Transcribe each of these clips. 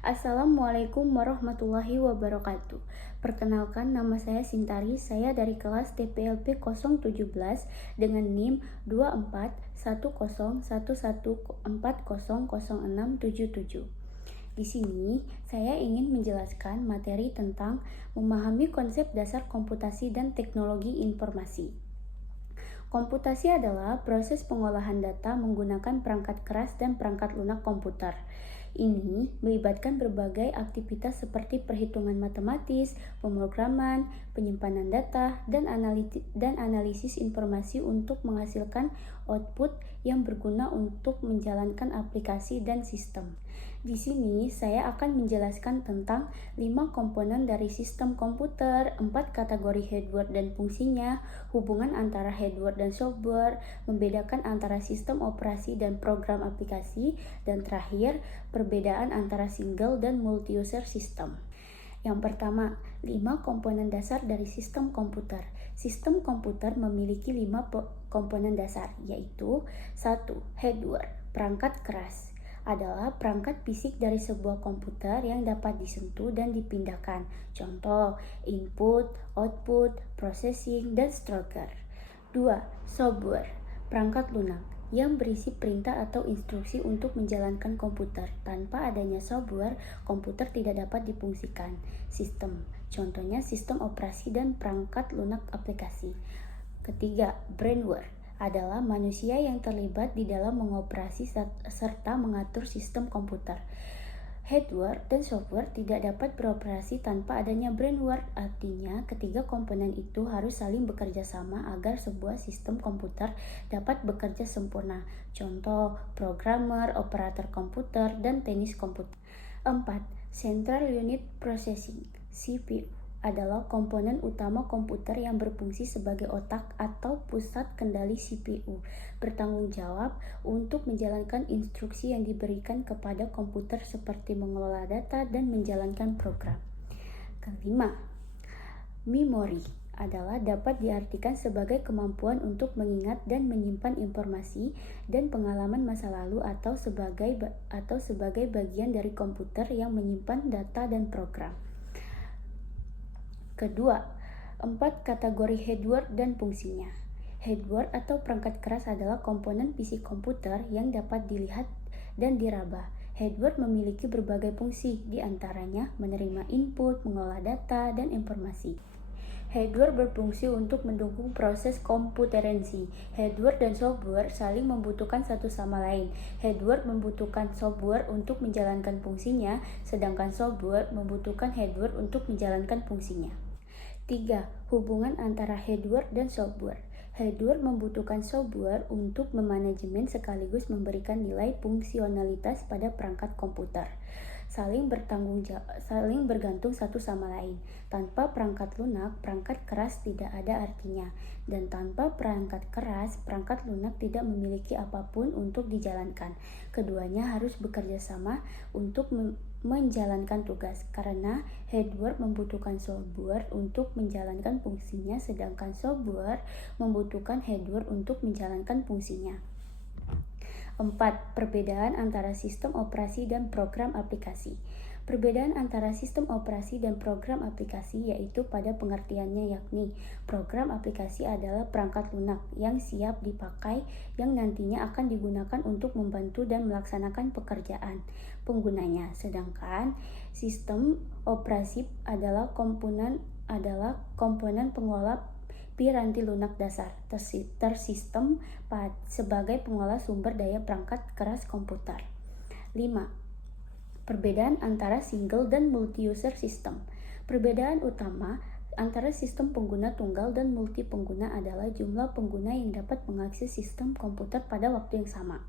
Assalamualaikum warahmatullahi wabarakatuh. Perkenalkan, nama saya Sintari, saya dari kelas TPLP 017 dengan NIM 241011400677. Di sini, saya ingin menjelaskan materi tentang memahami konsep dasar komputasi dan teknologi informasi. Komputasi adalah proses pengolahan data menggunakan perangkat keras dan perangkat lunak komputer. Ini melibatkan berbagai aktivitas seperti perhitungan matematis, pemrograman, penyimpanan data, dan analisis informasi untuk menghasilkan output yang berguna untuk menjalankan aplikasi dan sistem. Di sini saya akan menjelaskan tentang 5 komponen dari sistem komputer, 4 kategori hardware dan fungsinya, hubungan antara hardware dan software, membedakan antara sistem operasi dan program aplikasi, dan terakhir, perbedaan antara single dan multi-user system. Yang pertama, 5 komponen dasar dari sistem komputer. Sistem komputer memiliki 5 komponen dasar, yaitu 1. Hardware, perangkat keras adalah perangkat fisik dari sebuah komputer yang dapat disentuh dan dipindahkan. Contoh, input, output, processing, dan storage. 2. Software, perangkat lunak yang berisi perintah atau instruksi untuk menjalankan komputer. Tanpa adanya software, komputer tidak dapat difungsikan. Sistem, contohnya sistem operasi dan perangkat lunak aplikasi. Ketiga, brainware adalah manusia yang terlibat di dalam mengoperasi serta mengatur sistem komputer. Hardware dan software tidak dapat beroperasi tanpa adanya brainware, artinya ketiga komponen itu harus saling bekerja sama agar sebuah sistem komputer dapat bekerja sempurna. Contoh, programmer, operator komputer, dan teknis komputer. 4. Central Unit Processing (CPU) adalah komponen utama komputer yang berfungsi sebagai otak atau pusat kendali CPU, bertanggung jawab untuk menjalankan instruksi yang diberikan kepada komputer seperti mengelola data dan menjalankan program. Kelima, memori adalah dapat diartikan sebagai kemampuan untuk mengingat dan menyimpan informasi dan pengalaman masa lalu atau sebagai bagian dari komputer yang menyimpan data dan program. Kedua, 4 kategori hardware dan fungsinya. Hardware atau perangkat keras adalah komponen fisik komputer yang dapat dilihat dan diraba. Hardware memiliki berbagai fungsi, di antaranya menerima input, mengolah data, dan informasi. Hardware berfungsi untuk mendukung proses komputeransi. Hardware dan software saling membutuhkan satu sama lain. Hardware membutuhkan software untuk menjalankan fungsinya, sedangkan software membutuhkan hardware untuk menjalankan fungsinya. 3. Hubungan antara hardware dan software. Hardware membutuhkan software untuk memanajemen sekaligus memberikan nilai fungsionalitas pada perangkat komputer. Saling bergantung satu sama lain. Tanpa perangkat lunak, perangkat keras tidak ada artinya. Dan tanpa perangkat keras, perangkat lunak tidak memiliki apapun untuk dijalankan. Keduanya harus bekerja sama untuk menjalankan tugas, karena hardware membutuhkan software untuk menjalankan fungsinya, sedangkan software membutuhkan hardware untuk menjalankan fungsinya. 4. Perbedaan antara sistem operasi dan program aplikasi. Perbedaan antara sistem operasi dan program aplikasi yaitu pada pengertiannya, yakni program aplikasi adalah perangkat lunak yang siap dipakai yang nantinya akan digunakan untuk membantu dan melaksanakan pekerjaan penggunanya, sedangkan sistem operasi adalah komponen pengolah piranti lunak dasar tersistem sebagai pengolah sumber daya perangkat keras komputer. 5. Perbedaan antara single dan multi-user system. Perbedaan utama antara sistem pengguna tunggal dan multi pengguna adalah jumlah pengguna yang dapat mengakses sistem komputer pada waktu yang sama.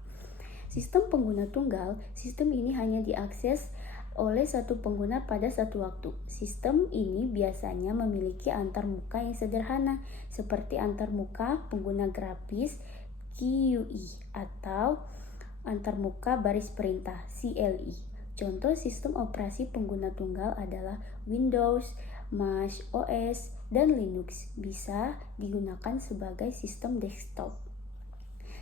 Sistem pengguna tunggal, sistem ini hanya diakses oleh satu pengguna pada satu waktu. Sistem ini biasanya memiliki antarmuka yang sederhana, seperti antarmuka pengguna grafis GUI atau antarmuka baris perintah CLI. Contoh sistem operasi pengguna tunggal adalah Windows, Mac OS, dan Linux. Bisa digunakan sebagai sistem desktop.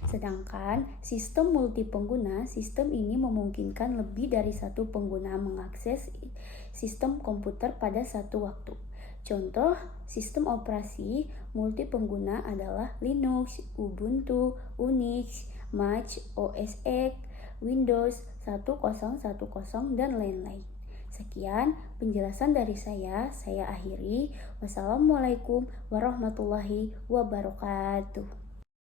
Sedangkan sistem multipengguna, sistem ini memungkinkan lebih dari satu pengguna mengakses sistem komputer pada satu waktu. Contoh, sistem operasi multipengguna adalah Linux, Ubuntu, Unix, Mac OS X, Windows 1010, dan lain-lain. Sekian penjelasan dari saya akhiri. Wassalamualaikum warahmatullahi wabarakatuh.